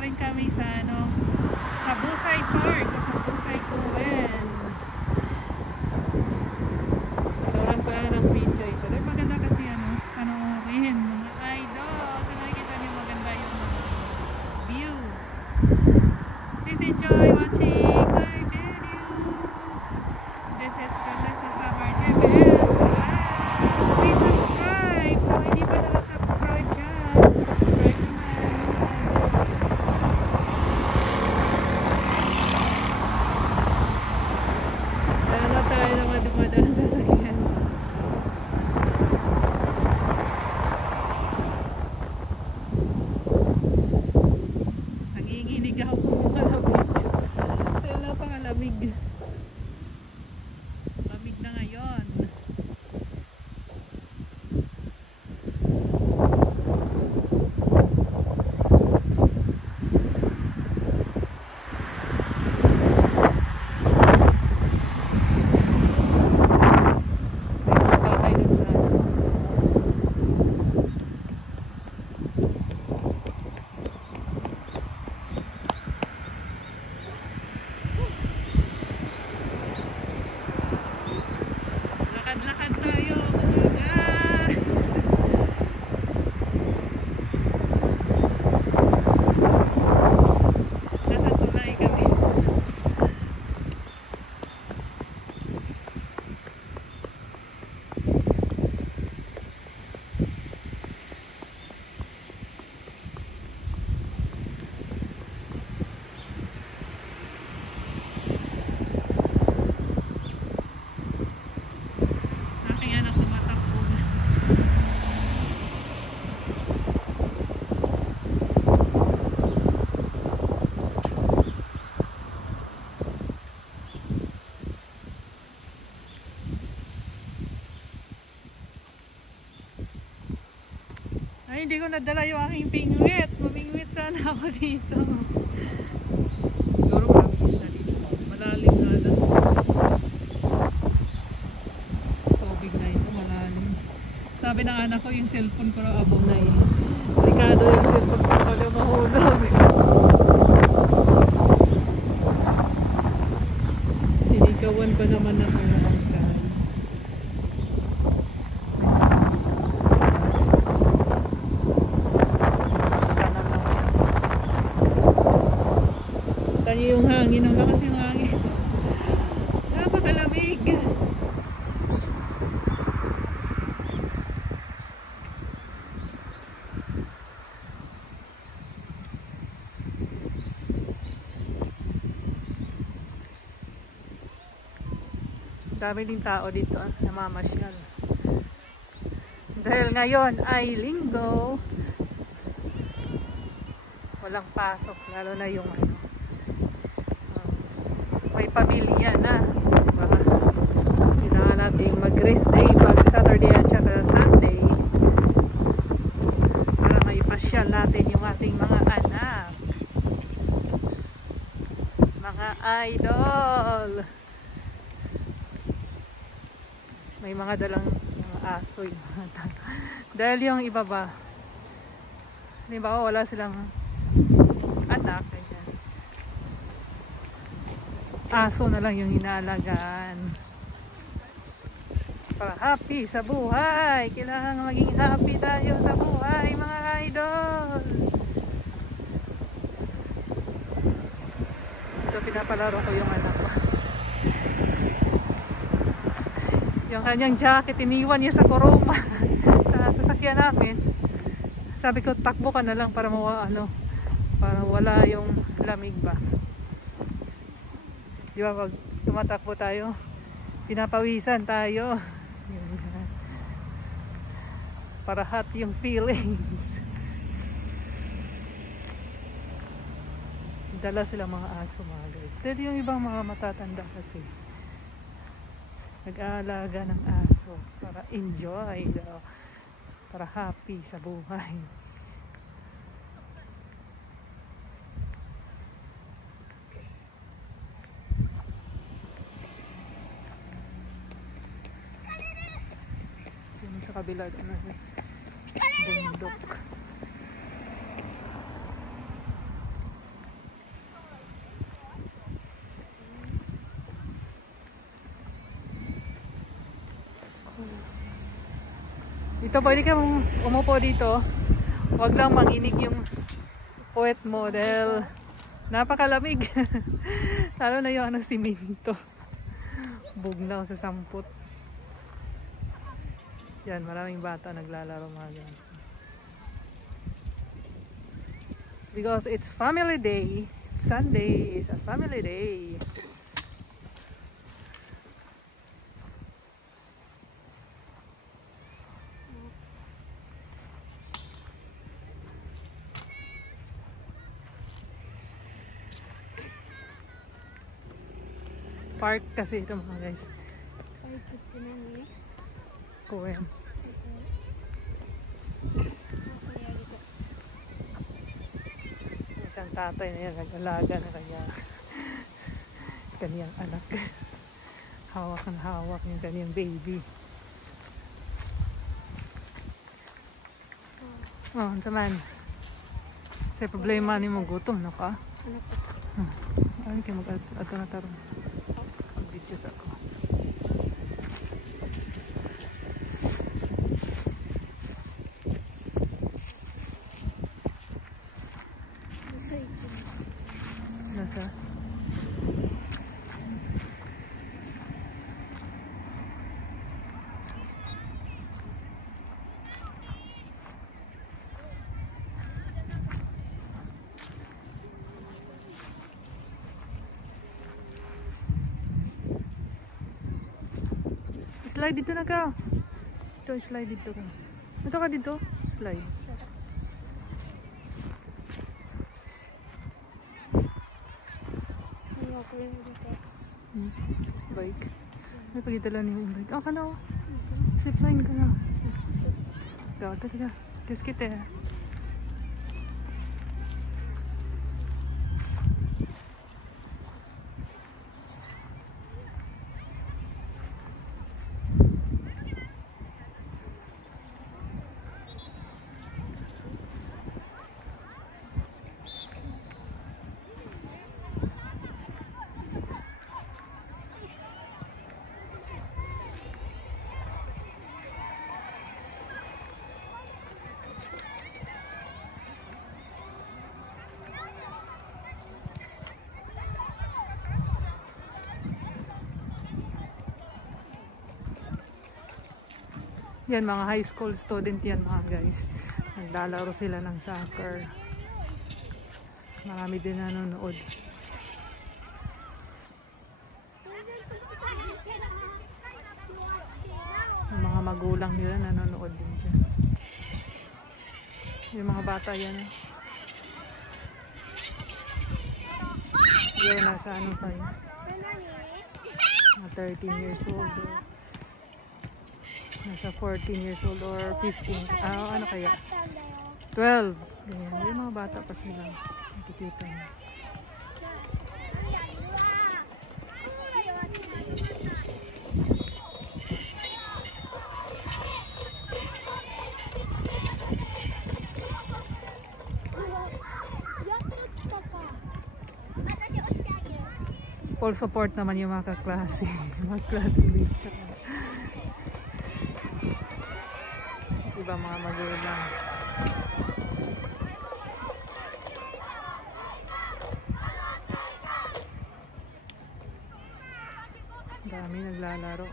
pa rin kami sa ano, sa Busay Park o sa Busay Kuwen. Nanoran ko lang ng video ito. Dahil maganda kasi ano, panoorin mga idol. Kung nakikita niyo maganda yung view. Please enjoy watching my video. This is Vanessa Summer JBL. Please subscribe. So hindi pa nakasubscribe dyan, subscribe naman. Lalo tayo naman dumadaan sa sakyan. Nanginginig ako kung malamig. Kaya napakalamig. Lamig na ngayon. Lakad-lakad tayo mga guys. Nasa tulay kami. Aking anak tumatakbo na. Ay, hindi ko nadala yung aking pingwit. Mamingwit sana ako dito. Siguro maraming na dito. Malalim na lang. Tubig na ito, malalim. Sabi ng anak ko, yung cellphone ko raw abong na yun. Delikado yung cellphone ko pala mahulog. Sinigawan pa naman ako ng guys. Tanya yung hangin, ang lakas yung hangin. Napakalamig. Dami din tao dito namamasyal. Dahil ngayon ay linggo, walang pasok, lalo na yung may pamilya na. Diba? Kailangan natin mag-rest day pag Saturday at saka Sunday para maipasyal natin yung ating mga anak, mga idol. May mga dalang mga aso yung dahil yung iba ba, halimbawa wala silang anak, ganyan. Aso na lang yung hinaalagaan para happy sa buhay. Kailangan maging happy tayo sa buhay mga idol. Ito pinapalaro ko yung anak ko. Yung kanyang jacket, iniwan niya sa kuruma sa sasakyan namin. Sabi ko, takbo ka na lang para para wala yung lamig ba. Di ba pag tumatakbo tayo, pinapawisan tayo. Para hot yung feelings. Dala sila mga aso mga guys. Dahil yung ibang mga matatanda kasi nag-aalaga ng aso para enjoy, para happy sa buhay. Yung sa kabila bundok. Dito pwede kang umupo dito. Huwag lang manginig yung puwet mo dahil napakalamig. Lalo na yung ano, siminto. Bugnaw sa samput. Yan, maraming bata naglalaro mga guys. Because it's family day. Sunday is a family day. Park kasi ito mga guys. Kuwem. Isang tatay na yan nag-alaga na kanyang anak. Hawak na hawak yung kanyang baby. Oh, ano man? Sa problema ni mo gutom na ka? Ano kayo mag-ato na tarong? Mag-videos ako. Nasa? Slide dito na ka. Ito, slide dito ka. Ito ka dito. Slide. Bike. May pagitala niyo yung bike. Oh, ka na oh. Zipline ka na. Ikaw, ito. Kiss kita. Yan, mga high school student yan mga guys. Naglalaro sila ng soccer. Marami din nanonood. Yung mga magulang nila nanonood din dyan. Yung mga bata yan. Yung nasa ano pa yun. Mga 13 years old. Nasa 14 years old or 15. Ano kaya? 12. Ganyan. Yung mga bata pa sila. Nakikita niyo. Full support naman yung mga kaklase. Mga classmates. Iba mga magulang. Dami naglalaro.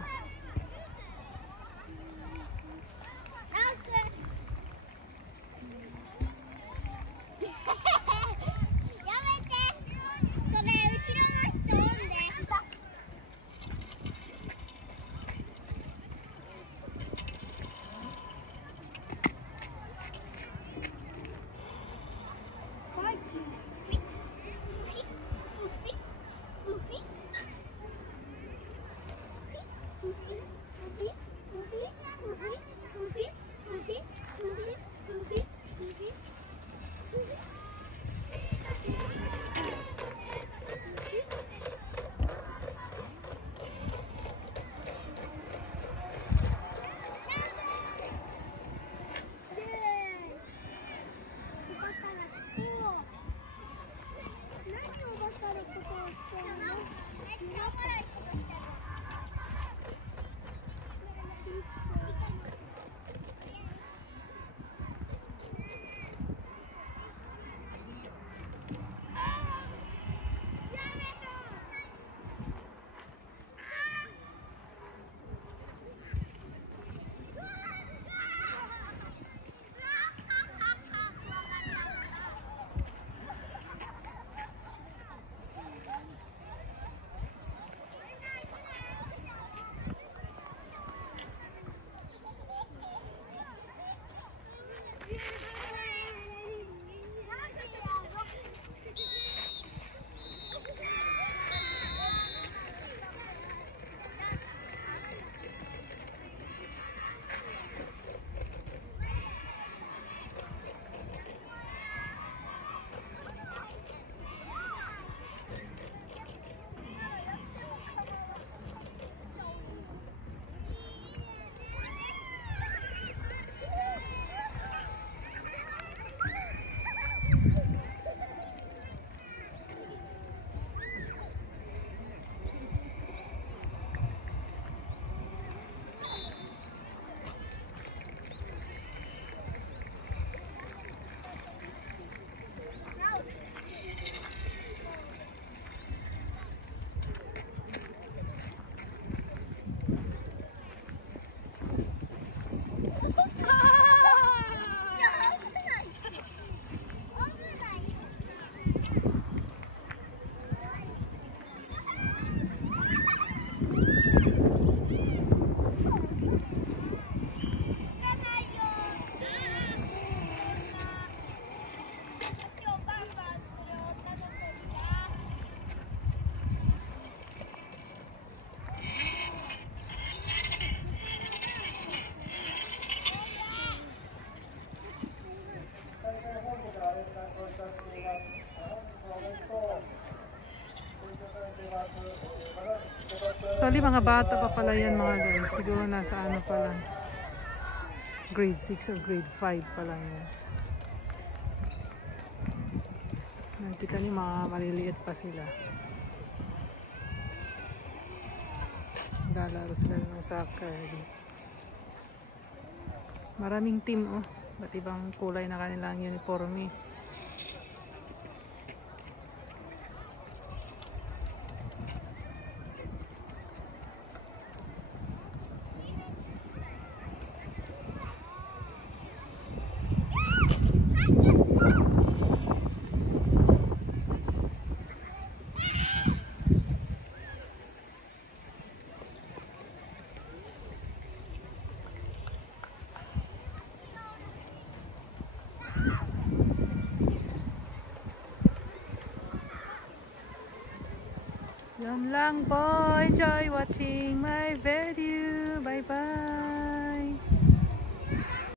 Actually, mga bata pa pala yan mga guys. Siguro nasa ano pa lang. Grade 6 or grade 5 pa lang yan. Nakikita niyo mga maliliit pa sila. Lalaro sila ng soccer. Maraming team oh. Ba't ibang kulay na kanilang uniforme. Yan lang po. Enjoy watching my video. Bye bye.